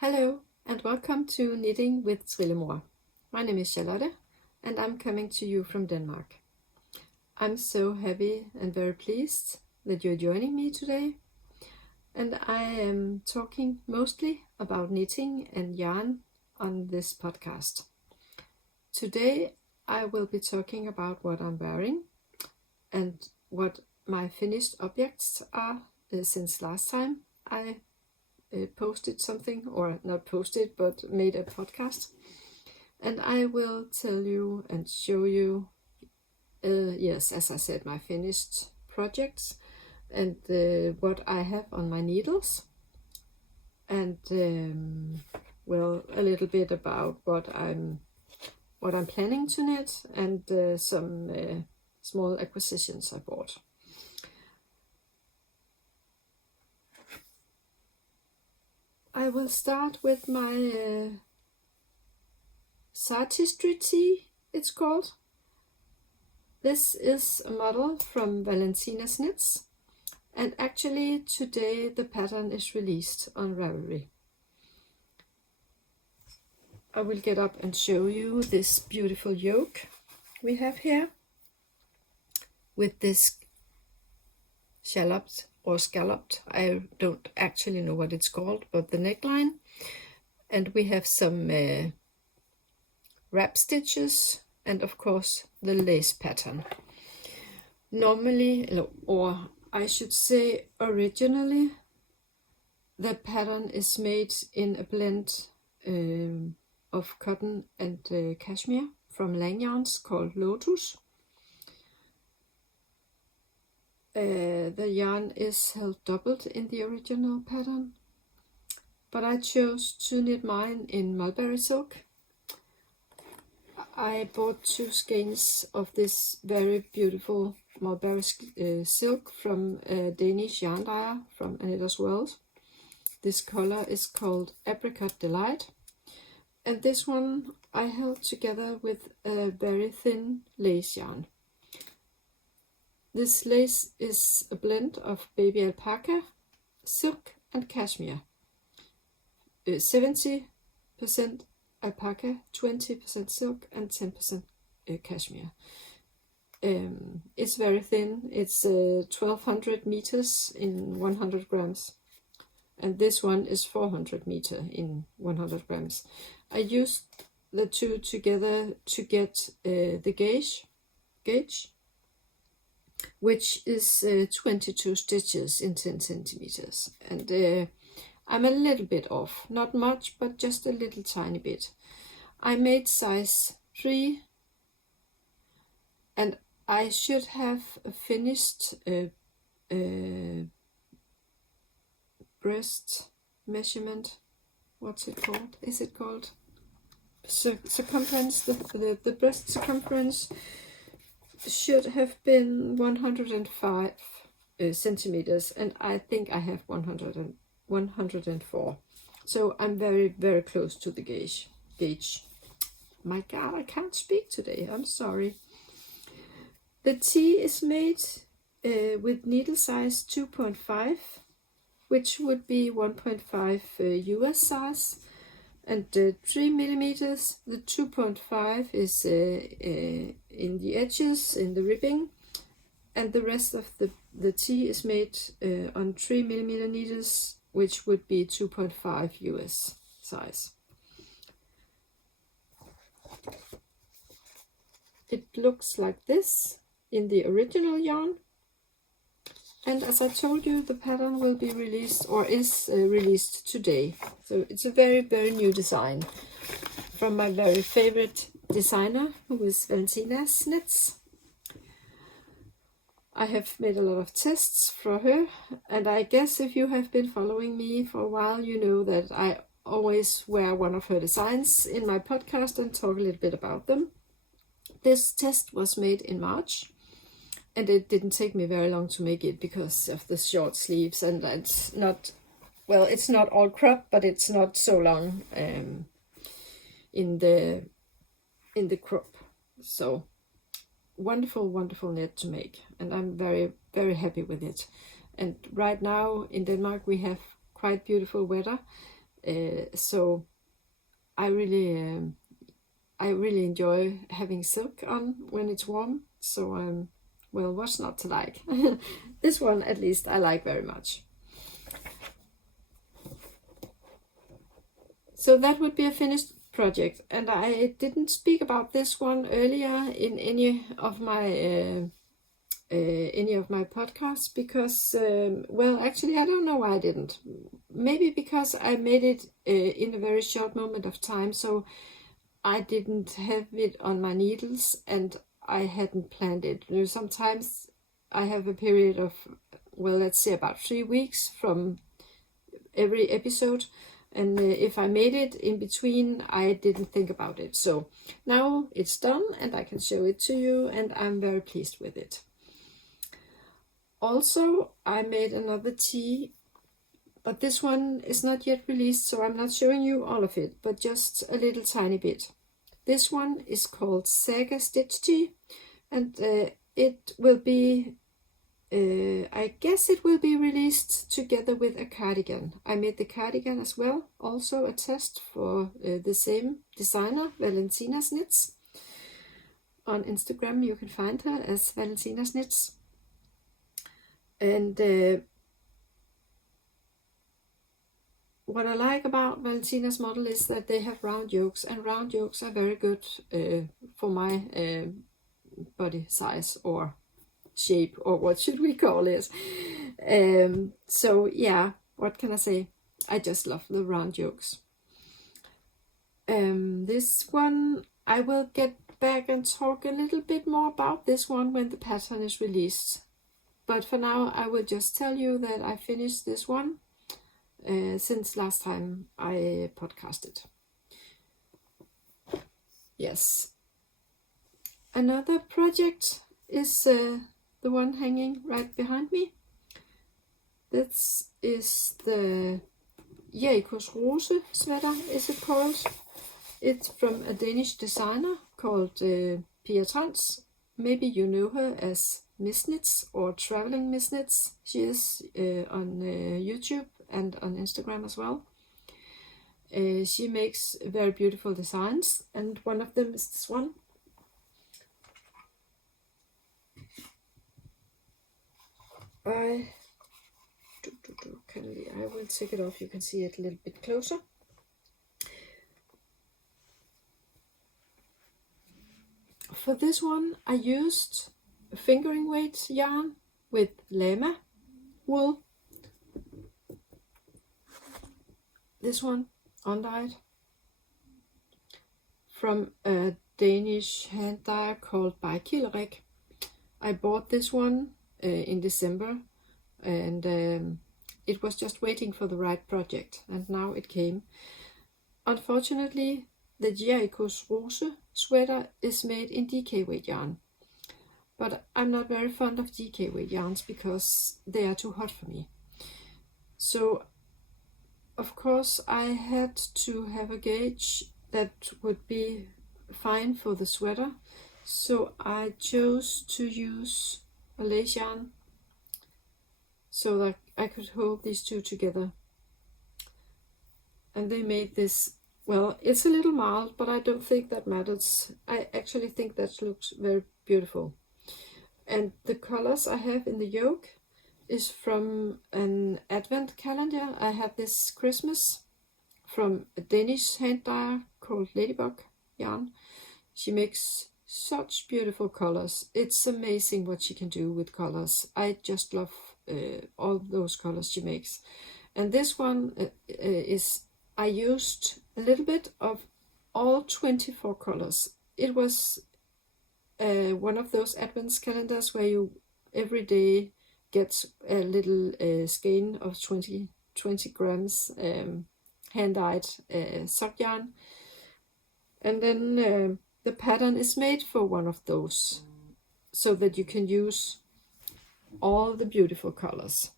Hello and welcome to Knitting with Trillemor. My name is Charlotte and I'm coming to you from Denmark. I'm so happy and very pleased that you're joining me today, and I am talking mostly about knitting and yarn on this podcast. Today I will be talking about what I'm wearing and what my finished objects are since last time I posted something, or not posted but made a podcast, and I will tell you and show you yes, as I said, my finished projects and what I have on my needles, and well, a little bit about what I'm planning to knit, and some small acquisitions I bought. I will start with my Zarristry Tee, it's called. This is a model from Valentinasknits, and actually today the pattern is released on Ravelry. I will get up and show you this beautiful yoke we have here with this scalloped or scalloped, I don't actually know what it's called, but the neckline, and we have some wrap stitches, and of course the lace pattern. Normally, or I should say originally, the pattern is made in a blend of cotton and cashmere from lanyards called Lotus. The yarn is held doubled in the original pattern, but I chose to knit mine in mulberry silk. I bought 2 skeins of this very beautiful mulberry silk from a Danish yarn dyer from a Knitter's World. This color is called Apricot Delight, and this one I held together with a very thin lace yarn. This lace is a blend of baby alpaca, silk and cashmere. 70% alpaca, 20% silk and 10% cashmere. It's very thin. It's 1200 meters in 100 grams. And this one is 400 meter in 100 grams. I used the two together to get the gauge, which is 22 stitches in 10 centimeters. And I'm a little bit off, not much, but just a little tiny bit. I made size 3, and I should have a finished breast measurement. What's it called? Is it called circumference? The breast circumference should have been 105 centimeters, and I think I have 104. So I'm very, very close to the gauge. My God, I can't speak today. I'm sorry. The tee is made with needle size 2.5, which would be 1.5 US size, and 3 millimeters. The 2.5 is in the edges, in the ribbing, and the rest of the tee is made on 3 millimeter needles, which would be 2.5 US size. It looks like this in the original yarn, and as I told you, the pattern will be released, or is released today. So it's a very, very new design from my very favorite designer, who is Valentinasknits. I have made a lot of tests for her, and I guess if you have been following me for a while, you know that I always wear one of her designs in my podcast and talk a little bit about them. This test was made in March, and it didn't take me very long to make it because of the short sleeves, and it's not, well, it's not all crop, but it's not so long in the crop. So wonderful, wonderful knit to make, and I'm very, very happy with it. And right now in Denmark we have quite beautiful weather. So I really enjoy having silk on when it's warm. So well, what's not to like? This one at least I like very much. So that would be a finished project, and I didn't speak about this one earlier in any of my podcasts because well, actually I don't know why I didn't. Maybe because I made it in a very short moment of time, so I didn't have it on my needles and I hadn't planned it. You know, sometimes I have a period of, well, let's say about 3 weeks from every episode, and if I made it in between, I didn't think about it. So now it's done and I can show it to you, and I'm very pleased with it. Also, I made another tee, but this one is not yet released, so I'm not showing you all of it, but just a little tiny bit. This one is called Saga Stitch Tee, and it will be, I guess it will be released together with a cardigan. I made the cardigan as well, also a test for the same designer, Valentinasknits. On Instagram you can find her as Valentinasknits. And what I like about Valentina's model is that they have round yokes, and round yokes are very good for my body size or shape, or what should we call it. So yeah, what can I say? I just love the round yokes. This one, I will get back and talk a little bit more about this one when the pattern is released. But for now, I will just tell you that I finished this one since last time I podcasted. Yes. Another project is the one hanging right behind me. This is the Jerichos Rose sweater, is it called? It's from a Danish designer called Pia Trans. Maybe you know her as Misknits or Traveling Misknits. She is on YouTube and on Instagram as well. She makes very beautiful designs, and one of them is this one. I will take it off, you can see it a little bit closer. For this one I used fingering weight yarn with Llama wool. This one undyed from a Danish hand dyer called By Kiielerich. I bought this one in December, and it was just waiting for the right project, and now it came. Unfortunately, the Jerichos Rose sweater is made in DK weight yarn, but I'm not very fond of DK weight yarns because they are too hot for me. So of course I had to have a gauge that would be fine for the sweater, so I chose to use a lace yarn so that I could hold these two together. And they made this, well, it's a little mild, but I don't think that matters. I actually think that looks very beautiful. And the colors I have in the yoke is from an advent calendar I had this Christmas from a Danish hand dyer called Ladybug yarn. She makes such beautiful colors. It's amazing what she can do with colors. I just love all those colors she makes. And this one is, I used a little bit of all 24 colors. It was one of those advent calendars where you every day get a little skein of 20 grams hand-dyed sock yarn. And then the pattern is made for one of those, so that you can use all the beautiful colors.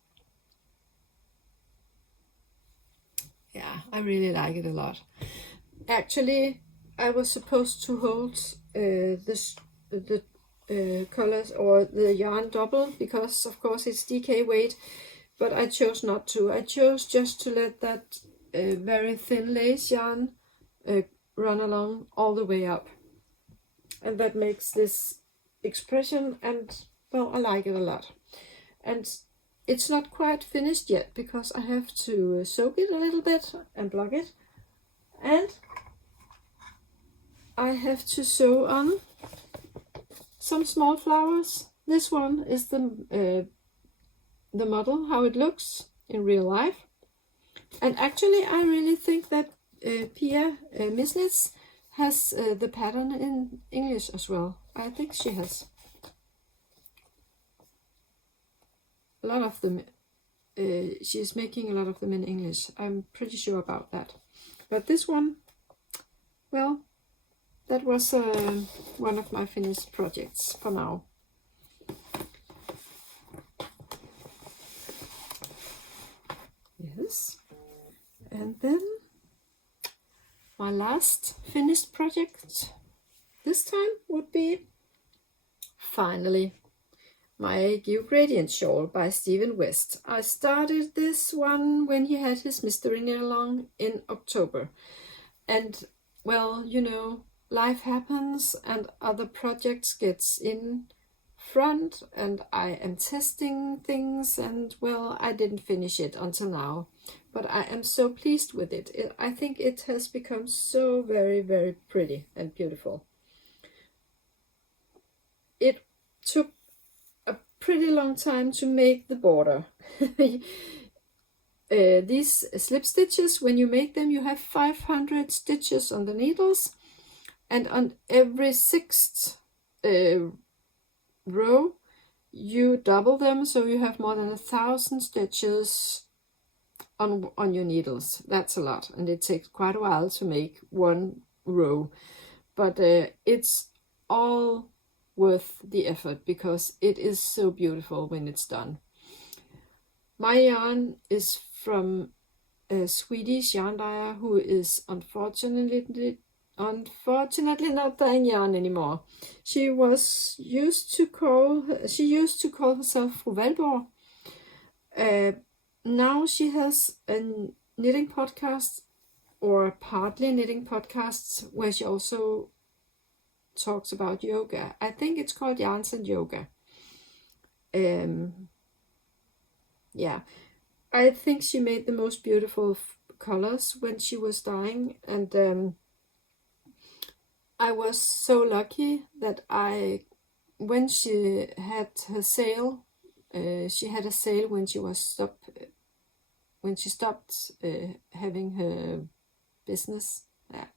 Yeah, I really like it a lot. Actually, I was supposed to hold the colors or the yarn double, because of course it's DK weight, but I chose not to. I chose just to let that a very thin lace yarn run along all the way up, and that makes this expression, and well, I like it a lot. And it's not quite finished yet because I have to soak it a little bit and block it, and I have to sew on some small flowers. This one is the model, how it looks in real life. And actually I really think that Pia Misknits has the pattern in English as well. I think she has a lot of them. She's making a lot of them in English. I'm pretty sure about that. But this one, well, that was one of my finished projects for now. Yes. And then my last finished project this time would be finally my Geogradient shawl by Stephen West. I started this one when he had his mystery knit along in October. And well, you know, life happens and other projects gets in front, and I am testing things, and well, I didn't finish it until now. But I am so pleased with it. I think it has become so very, very pretty and beautiful. It took a pretty long time to make the border. These slip stitches, when you make them, you have 500 stitches on the needles, and on every sixth row you double them, so you have more than 1,000 stitches on your needles. That's a lot, and it takes quite a while to make one row, but it's all worth the effort because it is so beautiful when it's done. My yarn is from a Swedish yarn dyer who is unfortunately not dyeing yarn anymore. She used to call herself Fru Valborg. Now she has a knitting podcast, or partly knitting podcasts, where she also talks about yoga. I think it's called Yarns and Yoga. Yeah, I think she made the most beautiful colors when she was dyeing, and I was so lucky that when she had her sale, she had a sale when she stopped having her business. Yeah.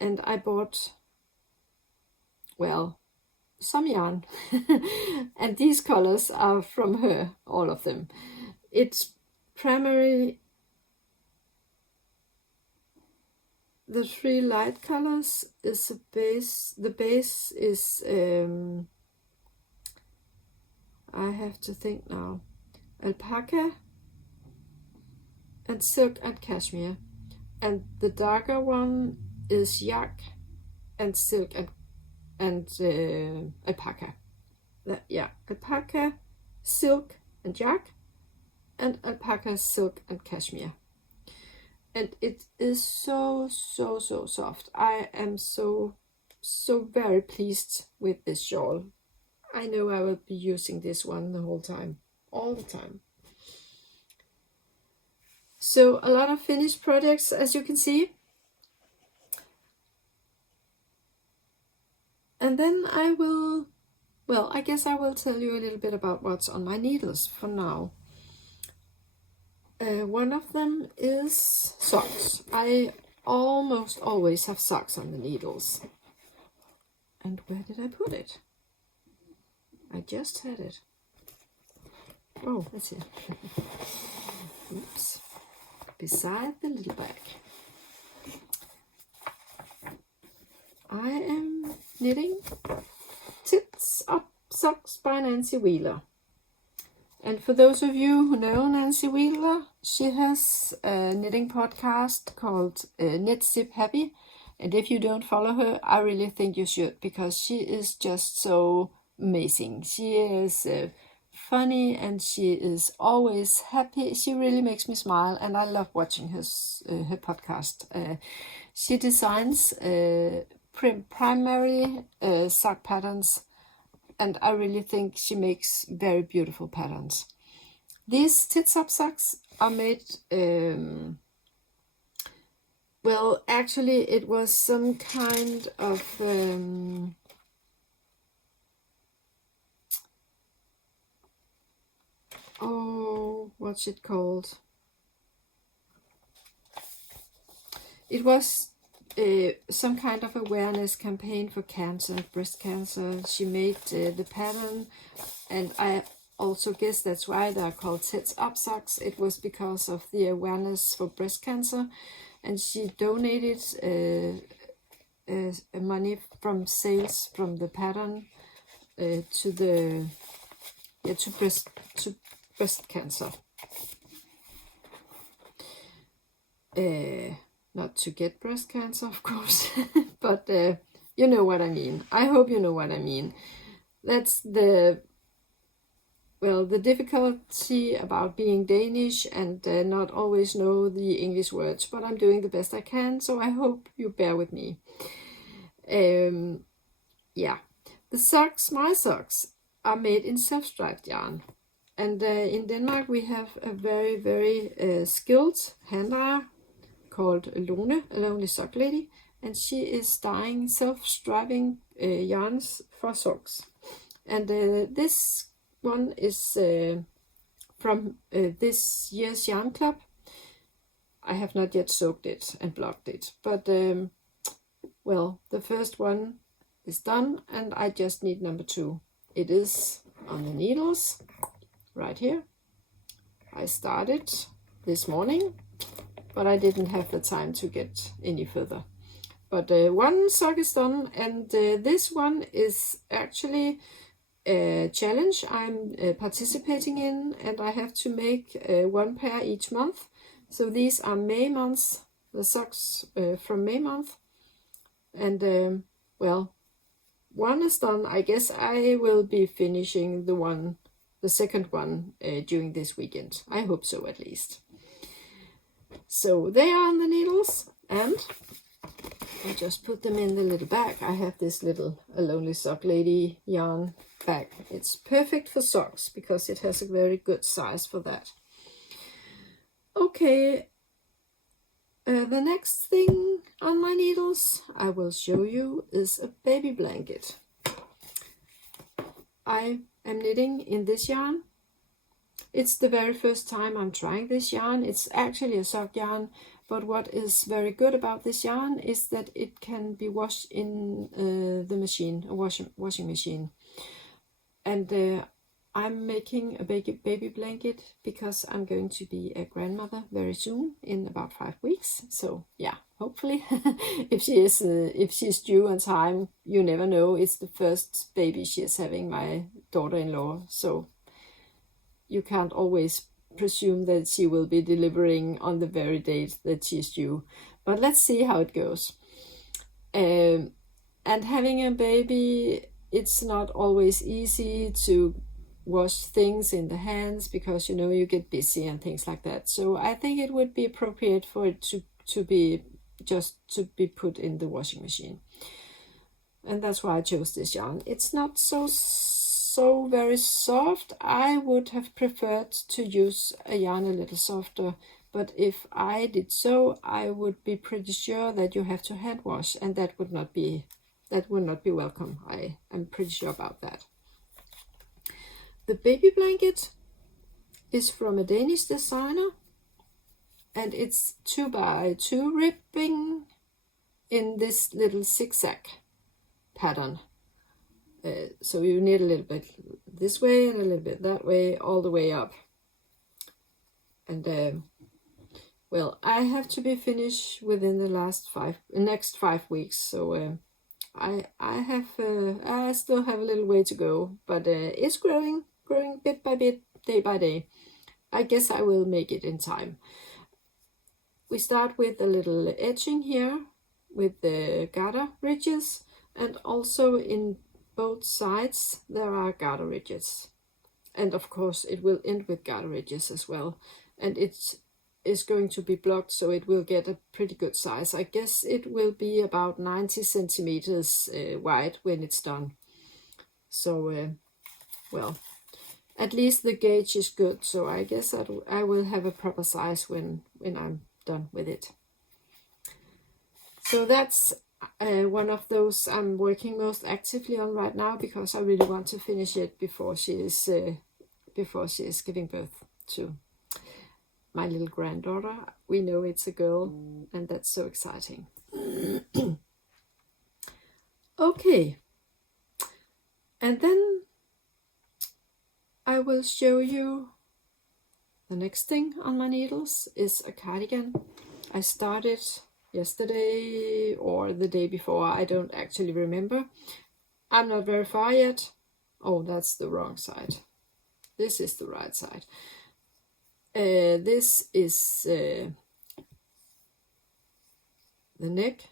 And I bought, well, some yarn, and these colors are from her, all of them. It's primarily the 3 light colors is a base. The base is I have to think now, alpaca and silk and cashmere, and the darker one is yak and silk and alpaca. Yeah, alpaca, silk and yak, and alpaca, silk and cashmere. And it is so soft. I am so very pleased with this shawl. I know I will be using this one the whole time, all the time. So a lot of finished projects, as you can see. And then I guess I will tell you a little bit about what's on my needles for now. One of them is socks. I almost always have socks on the needles. And where did I put it? I just had it. Oh, that's it. Oops. Beside the little bag. I am knitting Tits Up Socks by Nancy Wheeler. And for those of you who know Nancy Wheeler, she has a knitting podcast called Knit Sip Happy. And if you don't follow her, I really think you should, because she is just so amazing. She is funny and she is always happy. She really makes me smile, and I love watching her podcast. She designs primary sock patterns, and I really think she makes very beautiful patterns. These tit-up socks are made, well, actually it was some kind of what's it called? It was some kind of awareness campaign for cancer, breast cancer. She made the pattern, and I also guess that's why they're called tit-up socks. It was because of the awareness for breast cancer, and she donated money from sales from the pattern to the to breast cancer. Not to get breast cancer, of course, but you know what I mean. I hope you know what I mean. That's the difficulty about being Danish and not always know the English words, but I'm doing the best I can, so I hope you bear with me. Yeah, the socks, my socks, are made in self-striped yarn. And in Denmark we have a very, very skilled hand dyer called Lone, a lonely sock lady, and she is dyeing self-striping yarns for socks. And this one is from this year's yarn club. I have not yet soaked it and blocked it, but well, the first one is done and I just need number 2. It is on the needles right here. I started this morning, but I didn't have the time to get any further. But one sock is done, and this one is actually a challenge I'm participating in, and I have to make 1 pair each month. So these are May months, the socks from May month, and well, one is done. I guess I will be finishing the second one during this weekend. I hope so, at least. So they are on the needles, and I just put them in the little bag. I have this little A Lonely Sock Lady yarn bag. It's perfect for socks because it has a very good size for that. Okay, the next thing on my needles I will show you is a baby blanket. I am knitting in this yarn. It's the very first time I'm trying this yarn. It's actually a sock yarn, but what is very good about this yarn is that it can be washed in the machine, a washing machine. And I'm making a baby blanket because I'm going to be a grandmother very soon, in about 5 weeks. So yeah, hopefully, if she's due on time, you never know. It's the first baby she is having, my daughter-in-law. So you can't always presume that she will be delivering on the very date that she's due. But let's see how it goes. And having a baby, it's not always easy to wash things in the hands because, you know, you get busy and things like that. So I think it would be appropriate for it to be put in the washing machine. And that's why I chose this yarn. It's not so very soft. I would have preferred to use a yarn a little softer, but if I did so, I would be pretty sure that you have to hand wash, and that would not be welcome. I am pretty sure about that. The baby blanket is from a Danish designer, and it's 2x2 ribbing in this little zigzag pattern. So you knit a little bit this way and a little bit that way, all the way up. And well, I have to be finished within the next 5 weeks. So I still have a little way to go, but it's growing bit by bit, day by day. I guess I will make it in time. We start with a little edging here with the garter ridges, and also in both sides there are garter ridges. and of course it will end with garter edges as well, and it is going to be blocked, so it will get a pretty good size. I guess it will be about 90 centimeters wide when it's done. So well, at least the gauge is good, so I guess I will have a proper size when I'm done with it. So that's one of those I'm working most actively on right now, because I really want to finish it before she is giving birth to my little granddaughter. We know it's a girl, and that's so exciting. Okay, and then I will show you the next thing on my needles is a cardigan. I started yesterday or the day before, I don't actually remember. I'm not very far yet. Oh, that's the wrong side. This is the right side. This is the neck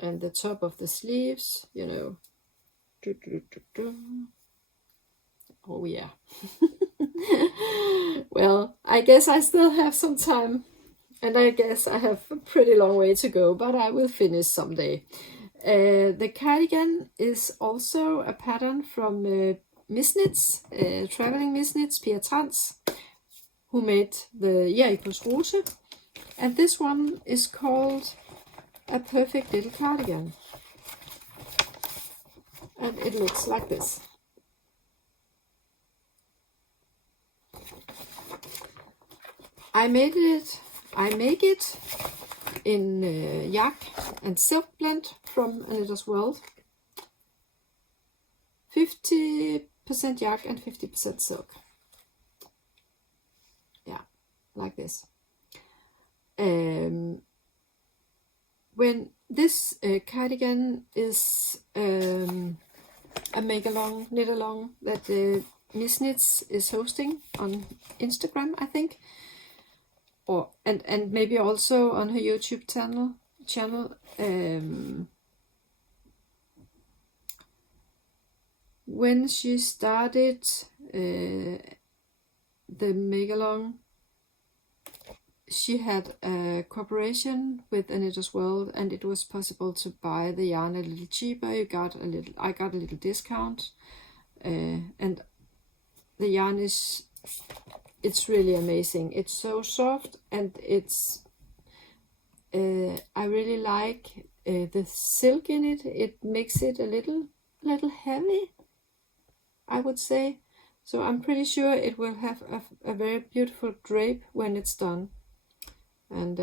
and the top of the sleeves, you know. Oh yeah. Well, I guess I still have some time, and I guess I have a pretty long way to go, but I will finish someday. The cardigan is also a pattern from Misknits, traveling Misknits, Pia Trans, who made the Jerichos Rose, and this one is called A Perfect Little Cardigan, and it looks like this. I make it in yak and silk blend from a Knitter's World. 50% yak and 50% silk. Yeah, like this. When this cardigan is a make-along, knit-along that Misknits is hosting on Instagram, I think. Or and maybe also on her YouTube channel. When she started the make-along, she had a cooperation with a Knitter's World, and it was possible to buy the yarn a little cheaper. I got a little discount, and the yarn it's really amazing. It's so soft, and it's I really like the silk in it. It makes it a little heavy, I would say. So I'm pretty sure it will have a very beautiful drape when it's done, and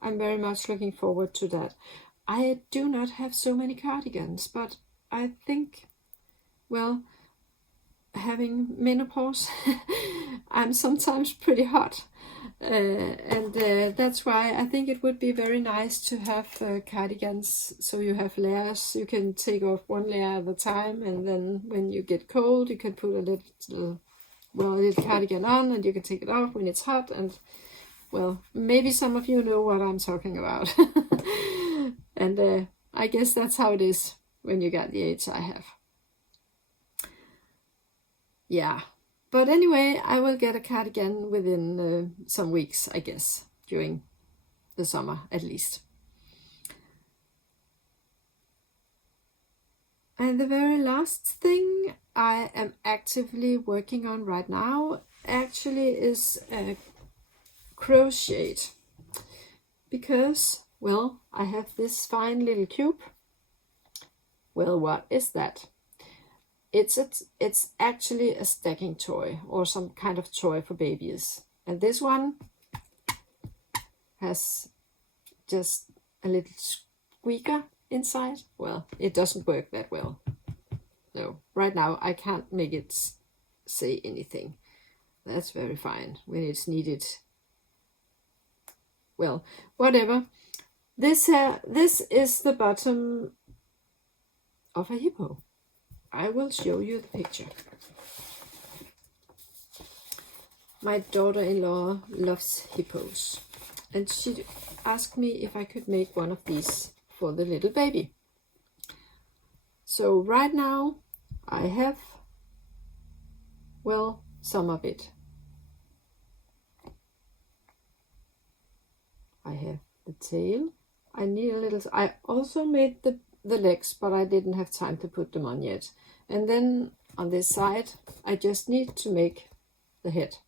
I'm very much looking forward to that. I do not have so many cardigans, but I think, well, having menopause, I'm sometimes pretty hot, and that's why I think it would be very nice to have cardigans, so you have layers. You can take off one layer at a time, and then when you get cold, you can put a little cardigan on, and you can take it off when it's hot. And well, maybe some of you know what I'm talking about. And I guess that's how it is when you got the age I have. Yeah, but anyway, I will get a cardigan within some weeks, I guess, during the summer at least. And the very last thing I am actively working on right now actually is crochet, because, well, I have this fine little cube. Well, what is that? It's actually a stacking toy, or some kind of toy for babies. And this one has just a little squeaker inside. Well, it doesn't work that well. No, right now I can't make it say anything. That's very fine when it's needed. Well, whatever. This is the bottom of a hippo. I will show you the picture. My daughter-in-law loves hippos, and she asked me if I could make one of these for the little baby. So right now I have well, some of it. I have the tail. I need a little, I also made the legs, but I didn't have time to put them on yet. And then on this side, I just need to make the head.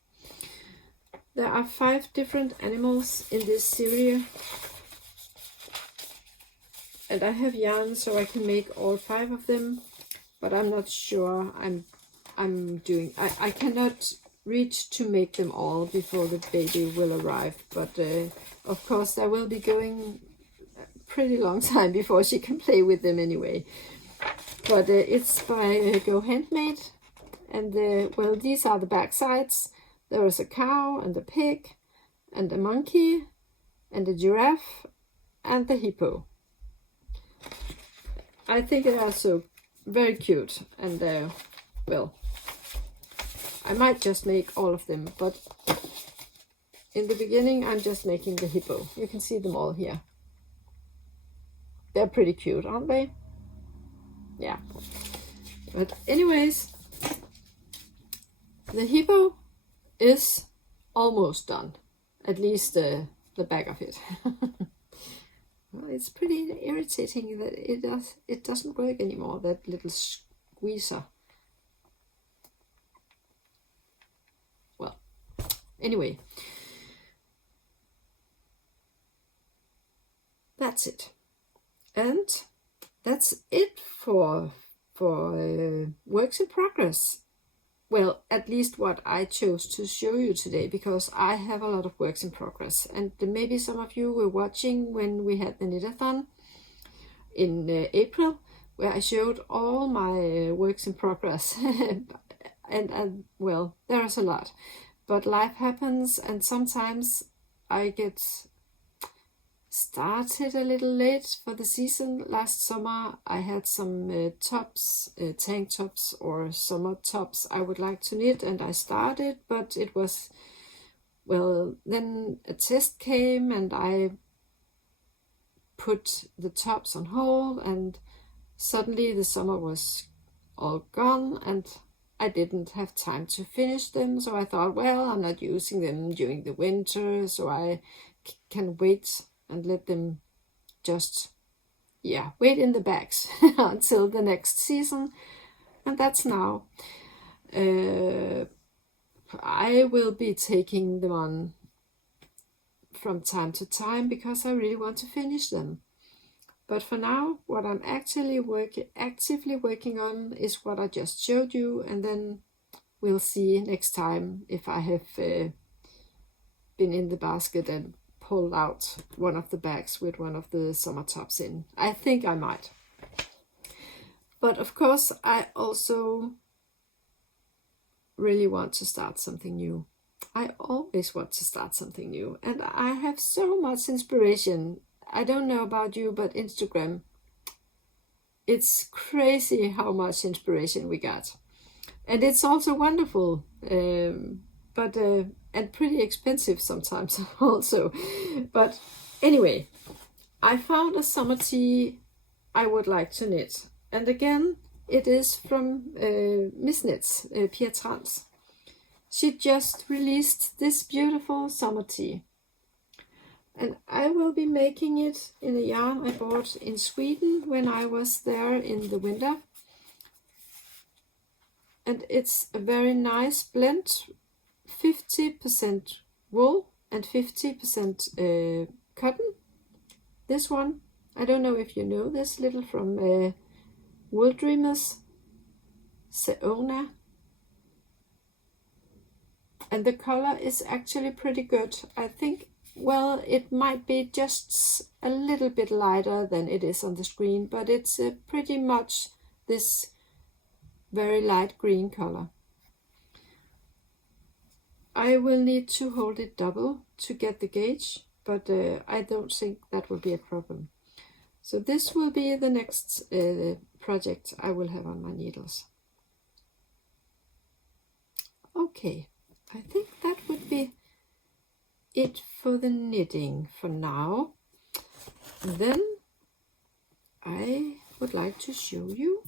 There are 5 different animals in this series. And I have yarn so I can make all 5 of them, but I'm not sure I'm doing, I cannot reach to make them all before the baby will arrive, but of course there will be going a pretty long time before she can play with them anyway. But it's by Go Handmade, and well, these are the back sides. There is a cow and a pig and a monkey and a giraffe and the hippo. I think they are so very cute, and well, I might just make all of them, but in the beginning I'm just making the hippo. You can see them all here. They're pretty cute, aren't they? Yeah. But anyways, the hippo is almost done. At least the back of it. Well, it's pretty irritating that it doesn't work anymore, that little squeezer. Well, anyway, that's it. And that's it for works in progress. Well, at least what I chose to show you today, because I have a lot of works in progress. And maybe some of you were watching when we had the knit-a-thon in April, where I showed all my works in progress. and well, there's a lot. But life happens, and sometimes I get started a little late for the season. Last summer I had some tops, tank tops or summer tops I would like to knit, and I started, but it was, well, then a test came and I put the tops on hold, and suddenly the summer was all gone and I didn't have time to finish them. So I thought, well, I'm not using them during the winter, so I can wait and let them just, yeah, wait in the bags until the next season. And that's now. I will be taking them on from time to time because I really want to finish them. But for now, what I'm actively working on is what I just showed you, and then we'll see next time if I have been in the basket and pulled out one of the bags with one of the summer tops in. I think I might. But of course, I also really want to start something new. I always want to start something new, and I have so much inspiration. I don't know about you, but Instagram, it's crazy how much inspiration we got. And it's also wonderful, but and pretty expensive sometimes also. But anyway, I found a summer tee I would like to knit. And again, it is from Misknits, Pia Trans. She just released this beautiful summer tee. And I will be making it in a yarn I bought in Sweden when I was there in the winter. And it's a very nice blend, 50% wool and 50% cotton. This one, I don't know if you know this little from Wool Dreamers, Saga. And the color is actually pretty good. I think, well, it might be just a little bit lighter than it is on the screen, but it's pretty much this very light green color. I will need to hold it double to get the gauge, but I don't think that will be a problem. So this will be the next project I will have on my needles. Okay, I think that would be it for the knitting for now. Then I would like to show you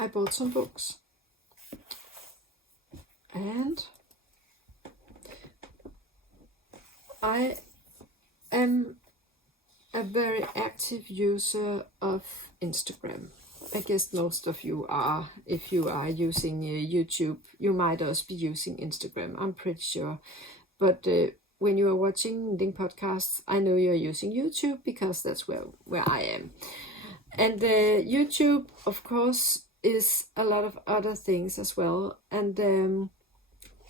I bought some books, and I am a very active user of Instagram. I guess most of you are. If you are using YouTube, you might also be using Instagram, I'm pretty sure. But when you are watching knitting podcasts, I know you're using YouTube because that's where I am. And YouTube, of course, is a lot of other things as well. And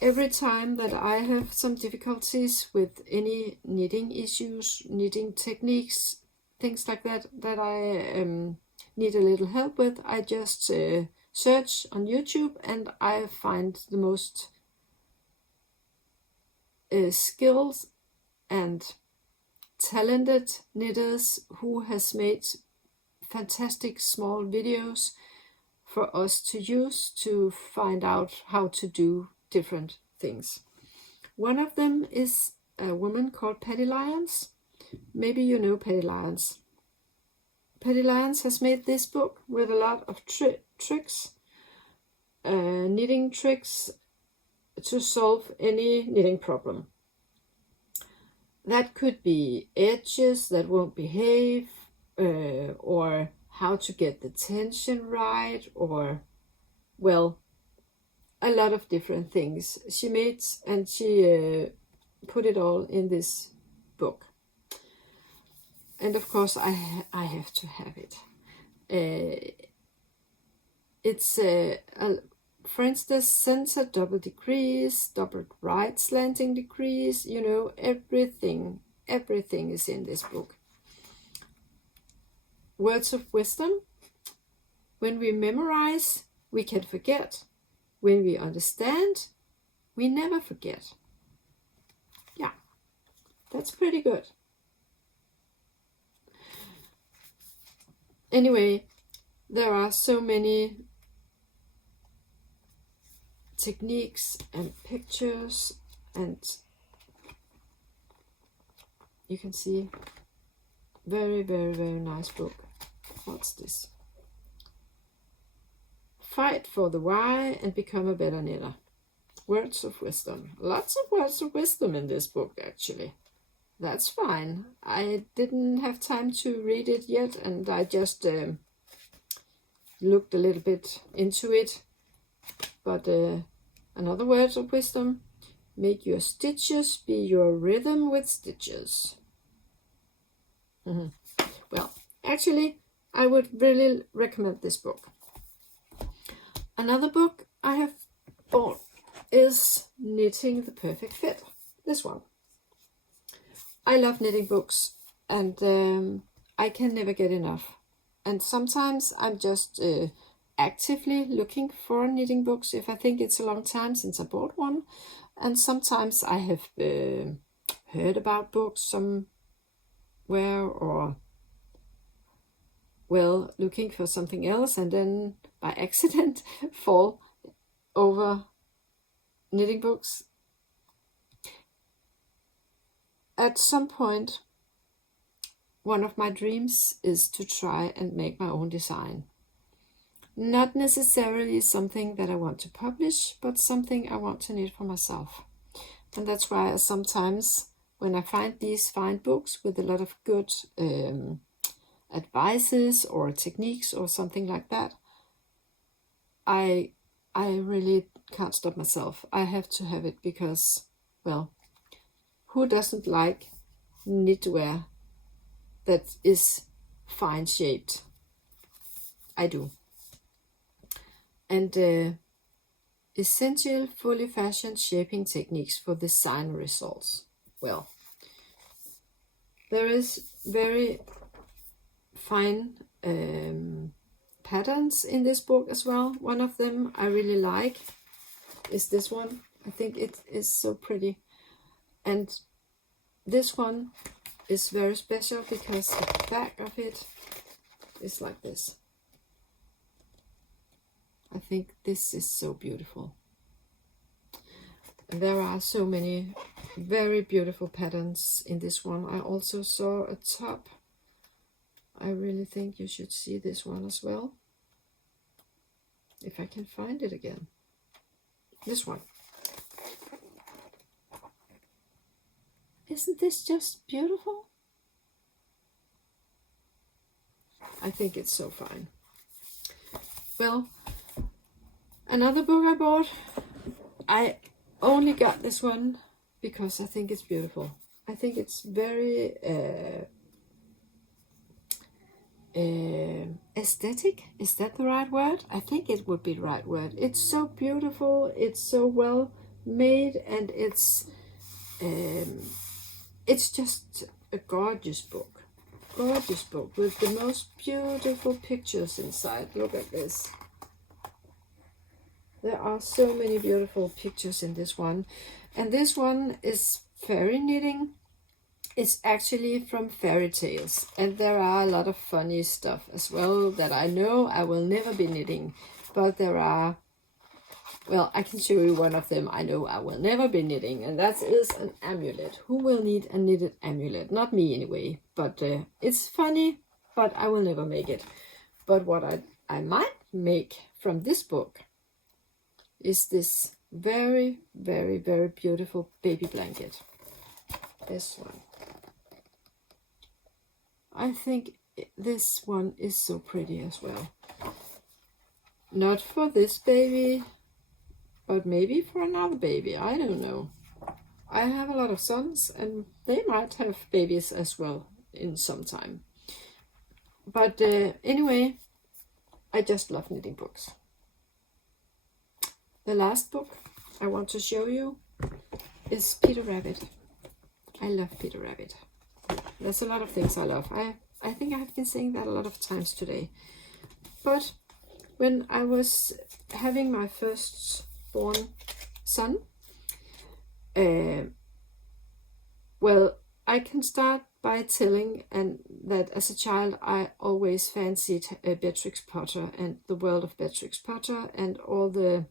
every time that I have some difficulties with any knitting issues, knitting techniques, things like that, that I need a little help with, I just search on YouTube and I find the most skills and talented knitters who has made fantastic small videos for us to use to find out how to do different things. One of them is a woman called Patty Lyons. Maybe you know Patty Lyons. Patty Lyons has made this book with a lot of tricks, knitting tricks to solve any knitting problem. That could be edges that won't behave, or how to get the tension right, or, well, a lot of different things she made, and she put it all in this book. And of course I have to have it. It's for instance, center double decrease, double right slanting decrease, you know, everything is in this book. Words of wisdom. When we memorize, we can forget. When we understand, we never forget. Yeah, that's pretty good. Anyway, there are so many techniques and pictures, and you can see very, very, very nice book. What's this? Fight for the why and become a better knitter. Words of wisdom. Lots of words of wisdom in this book, actually. That's fine. I didn't have time to read it yet, and I just looked a little bit into it. But another word of wisdom: make your stitches be your rhythm with stitches. Well, actually, I would really recommend this book. Another book I have bought is Knitting the Perfect Fit. This one. I love knitting books, and I can never get enough. And sometimes I'm just actively looking for knitting books if I think it's a long time since I bought one. And sometimes I have heard about books somewhere, or, well, looking for something else, and then by accident fall over knitting books. At some point, one of my dreams is to try and make my own design. Not necessarily something that I want to publish, but something I want to knit for myself. And that's why sometimes when I find these fine books with a lot of good advices or techniques or something like that, I really can't stop myself. I have to have it because, well, who doesn't like knitwear that is fine shaped? I do. And essential fully fashioned shaping techniques for design results. Well, there is very fine patterns in this book as well. One of them I really like is this one. I think it is so pretty. And this one is very special because the back of it is like this. I think this is so beautiful. And there are so many very beautiful patterns in this one. I also saw a top. I really think you should see this one as well. if I can find it again. This one. Isn't this just beautiful? I think it's so fine. Well, another book I bought. I only got this one because I think it's beautiful. I think it's very aesthetic. Is that the right word? I think it would be the right word. It's so beautiful. It's so well made, and it's just a gorgeous book. Gorgeous book with the most beautiful pictures inside. Look at this. There are so many beautiful pictures in this one. And this one is fairy knitting. It's actually from fairy tales. And there are a lot of funny stuff as well that I know I will never be knitting. But there are, well, I can show you one of them I know I will never be knitting. And that is an amulet. Who will need a knitted amulet? Not me anyway. But it's funny, but I will never make it. But what I might make from this book is this very, very, very beautiful baby blanket. This one. I think this one is so pretty as well. Not for this baby, but maybe for another baby. I don't know. I have a lot of sons, and they might have babies as well in some time. But anyway, I just love knitting books. The last book I want to show you is Peter Rabbit. I love Peter Rabbit. There's a lot of things I love. I think I have been saying that a lot of times today. But when I was having my firstborn son, well, I can start by telling that as a child I always fancied Beatrix Potter and the world of Beatrix Potter and all the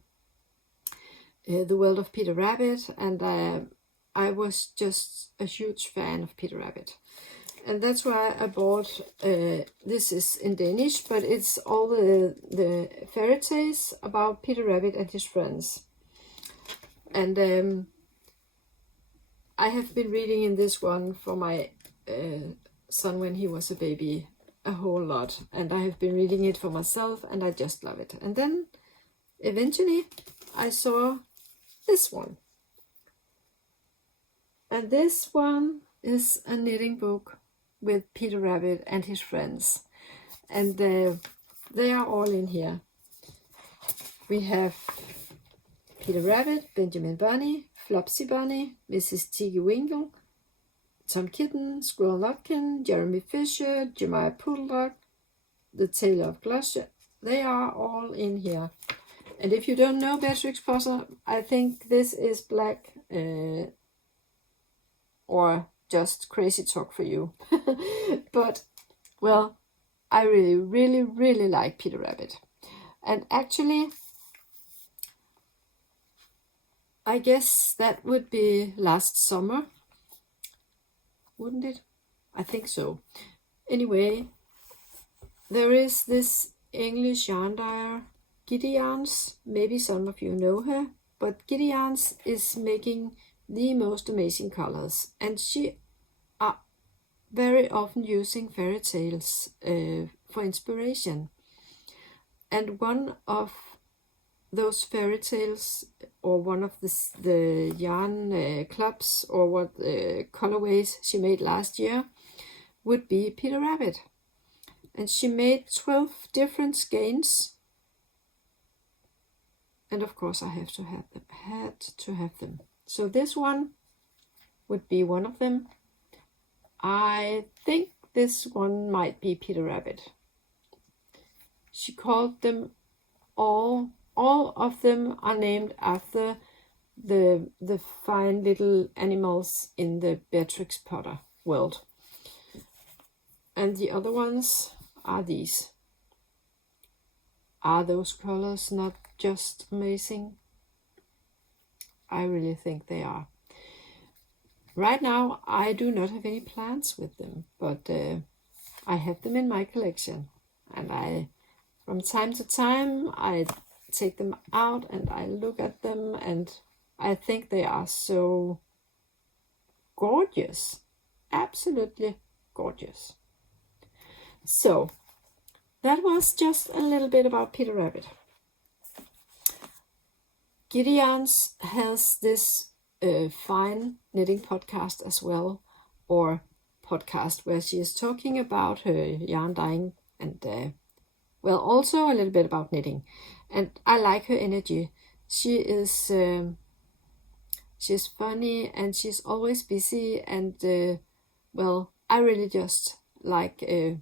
world of Peter Rabbit, and I was just a huge fan of Peter Rabbit. And that's why I bought, this is in Danish, but it's all the fairy tales about Peter Rabbit and his friends. And I have been reading in this one for my son when he was a baby a whole lot. And I have been reading it for myself, and I just love it. And then eventually I saw this one. And this one is a knitting book with Peter Rabbit and his friends. And they are all in here. We have Peter Rabbit, Benjamin Bunny, Flopsy Bunny, Mrs. Tiggy Winkle, Tom Kitten, Squirrel Nutkin, Jeremy Fisher, Jemima Puddleduck, the Tailor of Gloucester. They are all in here. And if you don't know Beatrix Potter, I think this is black or just crazy talk for you. But, well, I really, really, really like Peter Rabbit. And actually, I guess that would be last summer, wouldn't it? I think so. Anyway, there is this English yarn dyer, Giddy Yarns. Maybe some of you know her, but Giddy Yarns is making the most amazing colors, and she are very often using fairy tales for inspiration. And one of those fairy tales, or one of the yarn clubs, or what colorways she made last year, would be Peter Rabbit. And she made 12 different skeins. And of course I had to have them. So this one would be one of them. I think this one might be Peter Rabbit. She called them all of them are named after the fine little animals in the Beatrix Potter world. And the other ones are these. Are those colors not just amazing? I really think they are. Right now, I do not have any plans with them, but I have them in my collection. And from time to time, I take them out and I look at them, and I think they are so gorgeous, absolutely gorgeous. So that was just a little bit about Peter Rabbit. Giddy Yarns has this fine knitting podcast as well, or podcast where she is talking about her yarn dyeing and also a little bit about knitting. And I like her energy. She's funny and she's always busy, and I really just like to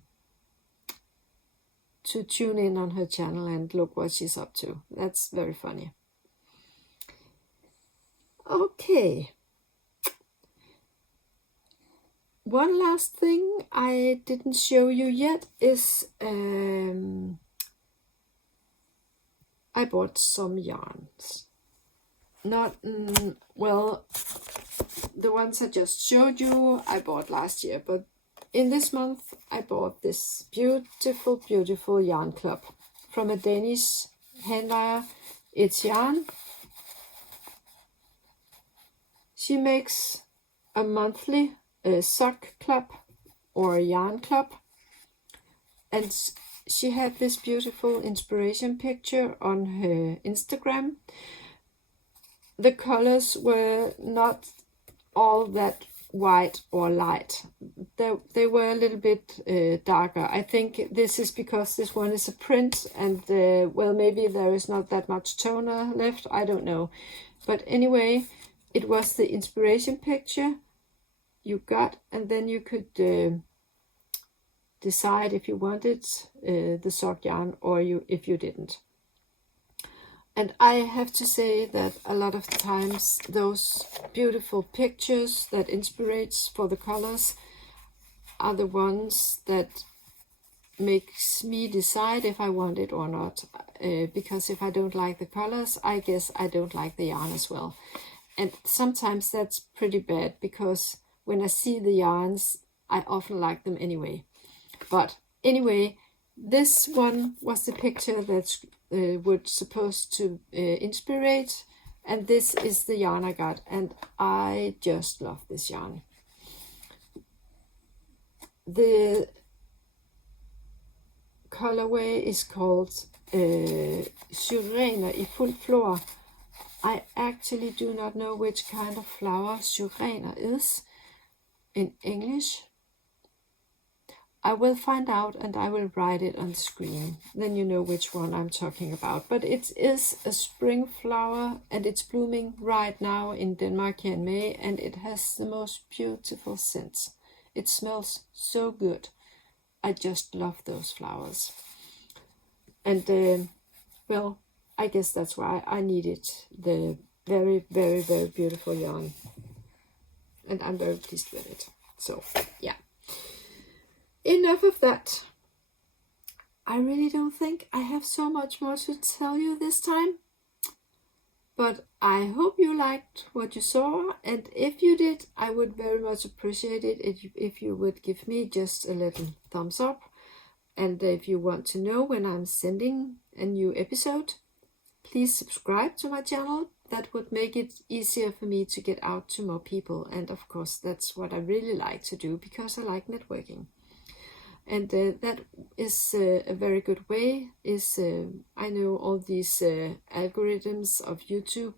tune in on her channel and look what she's up to. That's very funny. Okay. One last thing I didn't show you yet is I bought some yarns. Not, the ones I just showed you I bought last year, but in this month I bought this beautiful, beautiful yarn club from a Danish hand dyer. It's yarn. She makes a monthly sock club or a yarn club, and she had this beautiful inspiration picture on her Instagram. The colors were not all that white or light. They were a little bit darker. I think this is because this one is a print, and maybe there is not that much toner left, I don't know. But anyway, it was the inspiration picture you got, and then you could decide if you wanted the sock yarn or if you didn't. And I have to say that a lot of times those beautiful pictures that inspirates for the colors are the ones that makes me decide if I want it or not. Because if I don't like the colors, I guess I don't like the yarn as well. And sometimes that's pretty bad, because when I see the yarns, I often like them anyway. But anyway, this one was the picture that's supposed to inspirate, and this is the yarn I got, and I just love this yarn. The colorway is called Syrener i fuld flor. I actually do not know which kind of flower Syrener is in English. I will find out and I will write it on the screen. Then you know which one I'm talking about. But it is a spring flower, and it's blooming right now in Denmark here in May, and it has the most beautiful scent. It smells so good. I just love those flowers. And I guess that's why I needed the very, very, very beautiful yarn. And I'm very pleased with it. So, yeah. Enough of that. I really don't think I have so much more to tell you this time. But I hope you liked what you saw. And if you did, I would very much appreciate it if you would give me just a little thumbs up. And if you want to know when I'm sending a new episode, please subscribe to my channel. That would make it easier for me to get out to more people. And of course, that's what I really like to do, because I like networking. And that is a very good way. I know all these algorithms of YouTube,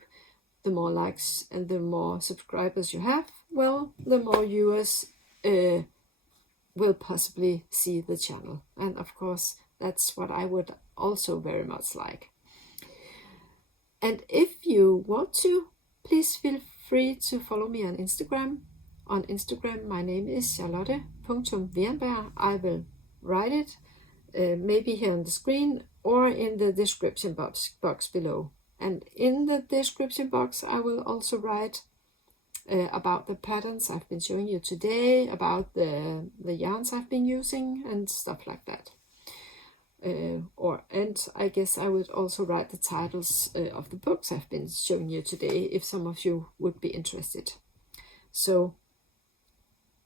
the more likes and the more subscribers you have, well, the more viewers will possibly see the channel. And of course, that's what I would also very much like. And if you want to, please feel free to follow me on Instagram. On Instagram, my name is Charlotte.Trillemor. I will write it maybe here on the screen or in the description box below. And in the description box, I will also write about the patterns I've been showing you today, about the yarns I've been using and stuff like that. And I guess I would also write the titles of the books I've been showing you today, if some of you would be interested. So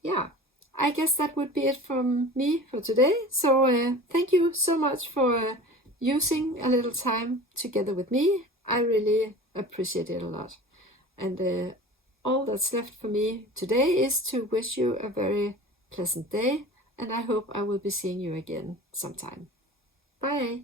yeah, I guess that would be it from me for today. So thank you so much for using a little time together with me. I really appreciate it a lot. And all that's left for me today is to wish you a very pleasant day, and I hope I will be seeing you again sometime. Bye!